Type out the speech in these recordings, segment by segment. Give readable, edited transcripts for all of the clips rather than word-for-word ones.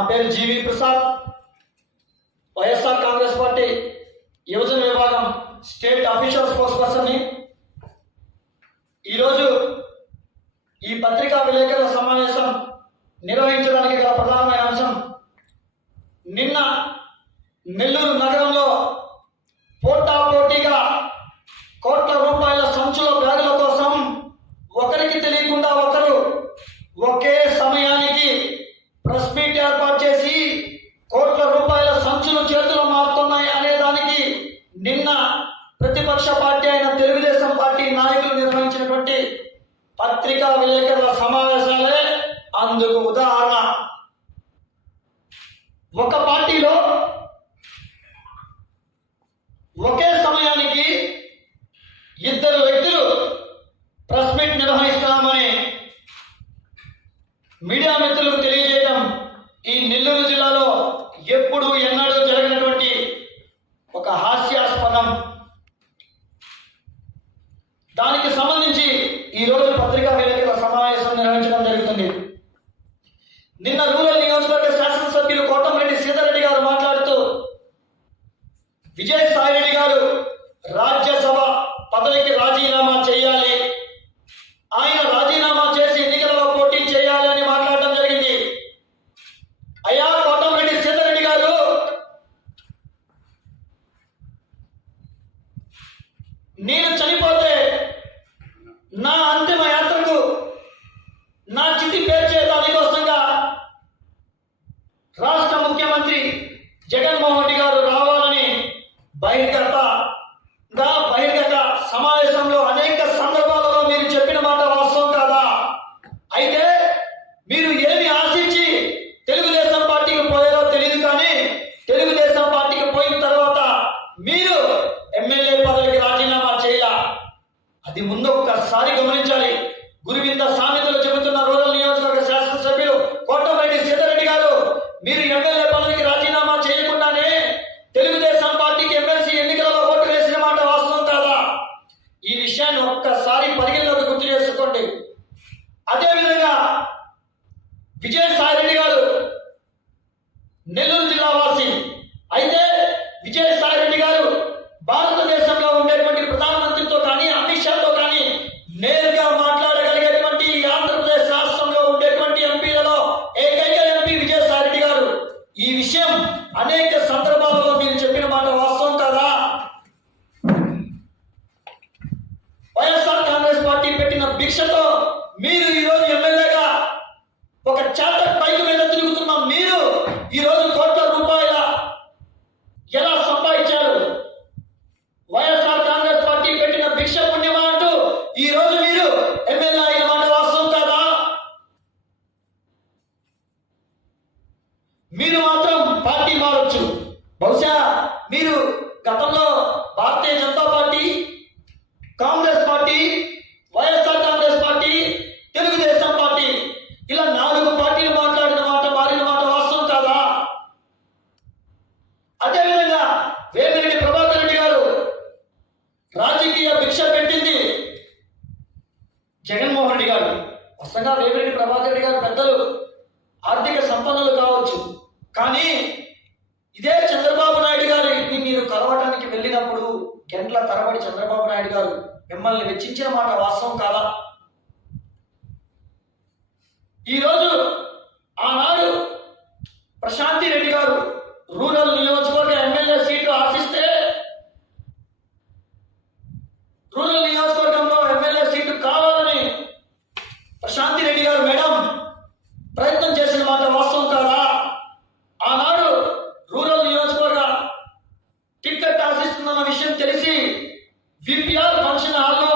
నా పేరు జీవి ప్రసాద్, వైఎస్ఆర్ కాంగ్రెస్ పార్టీ యువజన విభాగం స్టేట్ అఫీషియల్ స్పోక్స్ పర్సన్ని. ఈరోజు ఈ పత్రికా విలేకరుల సమావేశం నిర్వహించడానికి గల ప్రధానమైన అంశం, నిన్న నెల్లూరు నగరంలో పోటాపోటీగా కోట్ల రూపాయల సంచుల బ్యాగుల కోసం ఒకరికి తెలియకుండా ఒకరు ఒకే సమయానికి ప్రెస్ మీట్ ఏర్పాటు చేసి కోట్ల రూపాయల సంచులు చేతులు మారుతున్నాయి అనే దానికి నిన్న ప్రతిపక్ష పార్టీ అయిన తెలుగుదేశం పార్టీ నాయకులు నిర్వహించినటువంటి పత్రికా విలేకరుల సమావేశాలే అందుకు ఉదాహరణ. ఒక పార్టీలో ఒకే సమయానికి ఇద్దరు వ్యక్తులు ప్రెస్ మీట్ నిర్వహిస్తున్నామని మీడియా మిత్రులకు తెలియజేయడం ఈ నెల్లూరు జిల్లాలో ఎప్పుడు ఎన్నడూ జరగనటువంటి ఒక హాస్యాస్పదం. దానికి సంబంధించి ఈరోజు పత్రికా విలేకరుల సమావేశం నిర్వహించడం జరుగుతుంది. నిన్న రూరల్ నియోజకవర్గ శాసనసభ్యులు కోటమిరెడ్డి సీతారెడ్డి గారు మాట్లాడుతూ, విజయసాయిరెడ్డి గారు రాజ్యసభ పదవికి రాజీనామా చేయాలి, ఆయన రాజీనామా చేసి ఎన్నికలలో పోటీ చేయాలి అని మాట్లాడడం జరిగింది. అయ్యా కోటమిరెడ్డి సీతారెడ్డి గారు, నేను చనిపోతే నా అంతిమ యాత్రకు నా చిట్టి పేర్చే దానికోసంగా రాష్ట్ర ముఖ్యమంత్రి జగన్మోహన్ రెడ్డి గారు రావాలని బహిర్గత సమావేశంలో అనేక సందర్భాలలో మీరు చెప్పిన మాట వాస్తవం కాదా? అయితే మీరు ఏమి ఆశించి తెలుగుదేశం పార్టీకి పోయారో తెలియదు, కానీ తెలుగుదేశం పార్టీకి పోయిన తర్వాత మీరు ఎమ్మెల్యే పదవికి రాజీనామా చేయాల. అది ముందు ఒక్కసారి గమనించాలి. గురువింద సామెతలు చెబుతున్న రూరల్ నియోజకవర్గ శాసనసభ్యులు కోటమిరెడ్డి సీతారెడ్డి గారు, మీరు ఎమ్మెల్యే పదవికి రాజీనామా చేయకుండానే తెలుగుదేశం పార్టీకి ఎమ్మెల్సీ ఎన్నికలలో ఓటు వేసిన మాట వాస్తవం కాదా? ఈ విషయాన్ని ఒక్కసారి పరిగణలోకి గుర్తు చేసుకోండి. అదేవిధంగా విజయసాయిరెడ్డి గారు నెల్లూరు జిల్లా వాసి. అయితే విజయసాయిరెడ్డి గారు భారతదేశంలో ఉండేటువంటి ప్రధానమంత్రితో కానీ అమిత్ షాతో కానీ నేరుగా మాట్లాడగలిగేటువంటి ఆంధ్రప్రదేశ్ రాష్ట్రంలో ఉండేటువంటి ఎంపీలలో ఏకైక ఎంపీ విజయసాయిరెడ్డి గారు. ఈ విషయం అనేక సందర్భాలలో మీరు చెప్పిన మాట వాస్తవం కాదా? వైఎస్ఆర్ కాంగ్రెస్ పార్టీ పెట్టిన భిక్షతో మీరు ఈరోజు ఎమ్మెల్యేగా ఒక చార్టర్ బైక్ మీద తిరుగుతున్న మీరు ఈరోజు కోట్ల రూపాయల ఎలా సంపాదించారు? వైఎస్ఆర్ కాంగ్రెస్ పార్టీ పెట్టిన భిక్ష పుణ్యమా అంటూ ఈ రోజు మీరు ఎమ్మెల్యే అయిన మాట వాస్తవం కాదా? మీరు మాత్రం పార్టీ మారొచ్చు. బహుశా మీరు గతంలో Bharatiya Janata party, Congress party, YSR Congress party, Telugu Desam party, ఇలా 4 పార్టీలు మారిన మాట వాస్తవం కాదా? అదేవిధంగా వేమిరెడ్డి ప్రభాకర్ రెడ్డి గారు రాజకీయ భిక్ష పెట్టింది జగన్మోహన్ రెడ్డి గారు. వరుసగా వేమిరెడ్డి ప్రభాకర్ రెడ్డి గారు పెద్దలు, ఆర్థిక సంపన్నులు కావచ్చు, కానీ ఇదే చంద్రబాబు నాయుడు గారు మీరు కలవటానికి వెళ్ళినప్పుడు గంటల తరబడి చంద్రబాబు నాయుడు గారు మిమ్మల్ని వెచ్చించిన మాట వాస్తవం కాదా? ఈరోజు ఆనాడు ప్రశాంతి రెడ్డి గారు రూరల్ నియోజకవర్గ ఎమ్మెల్యే సీటు ఆశిస్తే, రూరల్ నియోజకవర్గంలో ఎమ్మెల్యే సీటు కావాలని ప్రశాంతి రెడ్డి గారు మేడం ప్రయత్నం చేసిన మాట వాస్తవం కాదా? ఆనాడు రూరల్ నియోజకవర్గ టికెట్ ఆశిస్తుందన్న విషయం తెలిసి విపిఆర్ ఫంక్షన్ హాల్లో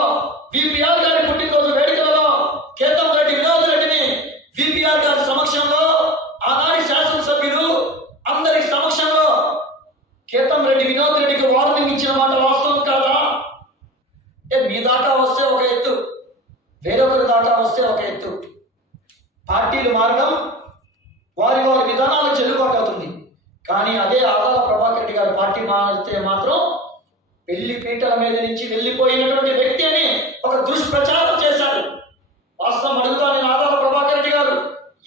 విపిఆర్ గారి పుట్టినరోజు వేడుకలలో కేతంరెడ్డి వినోద్ రెడ్డిని విపిఆర్ గారి సమక్షంలో ఆనాటి శాసనసభ్యులు అందరి సమక్షంలో కేతంరెడ్డి వినోద్ రెడ్డికి వార్నింగ్ ఇచ్చిన మాట వాస్తవం కాదా? మీ దాకా వస్తే ఒక ఎత్తు, వేరొకరి దాకా వస్తే ఒక ఎత్తు. పార్టీలు మారడం వారి విధానాలకు చెల్లుబాటు అవుతుంది, కానీ అదే ఆదాల ప్రభాకర్ రెడ్డి గారు పార్టీ మారితే మాత్రం పెళ్లి పీటల మీద నుంచి వెళ్ళిపోయినటువంటి వ్యక్తి అని ఒక దుష్ప్రచారం చేశారు. వాస్తవం అడుగుతా నేను, ఆదాల ప్రభాకర్ రెడ్డి గారు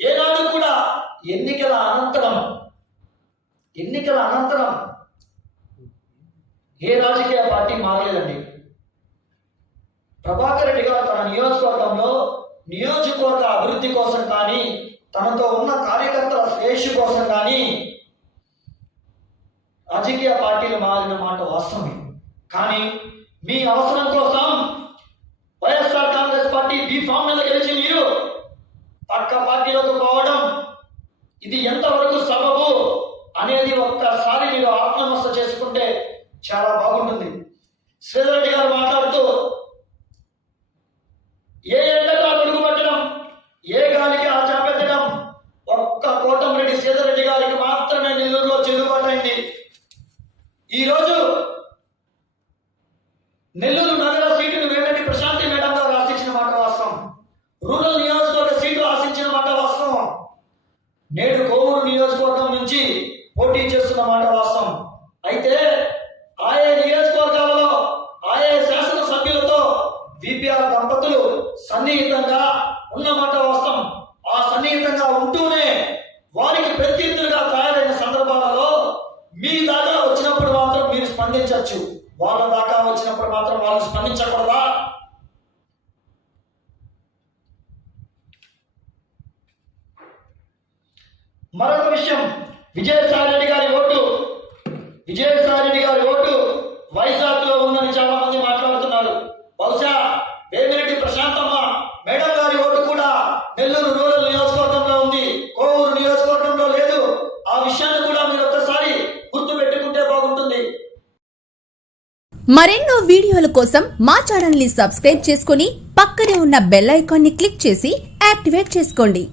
ఏనాడు కూడా ఎన్నికల అనంతరం ఎన్నికల అనంతరం ఏ రాజకీయ పార్టీ మారలేదండి. ప్రభాకర్ రెడ్డి గారు తన నియోజకవర్గంలో నియోజకవర్గ అభివృద్ధి కోసం కానీ తనతో ఉన్న కార్యకర్తల శ్రేయస్సు కోసం కానీ రాజకీయ పార్టీలు మారిన మాట వాస్తవమే. కానీ మీ అవసరం కోసం వైఎస్ఆర్ కాంగ్రెస్ పార్టీ బీఫామ్ మీద గెలిచి మీరు పక్క పార్టీలోకి పోవడం ఇది ఎంతవరకు సబబు అనేది ఒక్కసారి మీరు ఆత్మవిమర్శ చేసుకుంటే చాలా బాగుంటుంది. శ్రీధర్ రెడ్డి గారు మాట్లాడుతూ ఏ ఎండకు అడుగు పట్టడం, ఏ గాలికి ఆ చాపెత్తడం ఒక్క కోటమిరెడ్డి శ్రీధర్ రెడ్డి గారికి మాత్రమే నెల్లూరులో చెల్లుబాటు అయింది. ఈరోజు నెల్లూరు నగర సీటును వేమిరెడ్డి ప్రశాంతి మేడం గారు ఆశించిన మాట వాస్తవం. రూరల్ నియోజకవర్గ సీటు ఆశించిన మాట వాస్తవం. నేడు కోవూరు నియోజకవర్గం నుంచి పోటీ చేస్తున్న మాట వాస్తవం. అయితే ఆయా నియోజకవర్గాలలో ఆయా శాసనసభ్యులతో విపిఆర్ దంపతులు సన్నిహితంగా ఉన్నమాట వాస్తవం. ఆ సన్నిహితంగా ఉంటూనే వారికి ప్రత్యర్థులుగా తయారైన సందర్భాలలో మీ దాకా వచ్చినప్పుడు మాత్రం మీరు స్పందించవచ్చు, వాళ్ళ దాకా వచ్చినప్పుడు మాత్రం వాళ్ళు స్పందించకూడదా? మరొక విషయం, విజయసాయి రెడ్డి గారి ఓటు వైజాగ్ లో ఉందని చాలా మంది మాట్లాడుతున్నారు. బహుశా వేమిరెడ్డి ప్రశాంతమ్మ మేడం గారి ఓటు కూడా నెల్లూరు రూరల్ నియోజకవర్గంలో ఉంది, కోవూరు నియోజకవర్గంలో లేదు. ఆ విషయాన్ని కూడా మీరు ఒక్కసారి గుర్తు పెట్టుకుంటే బాగుంటుంది. మరెన్నో వీడియోల కోసం మా ఛానల్ ని సబ్స్క్రైబ్ చేసుకుని పక్కనే ఉన్న బెల్ ఐకాన్ ని క్లిక్ చేసి యాక్టివేట్ చేసుకోండి.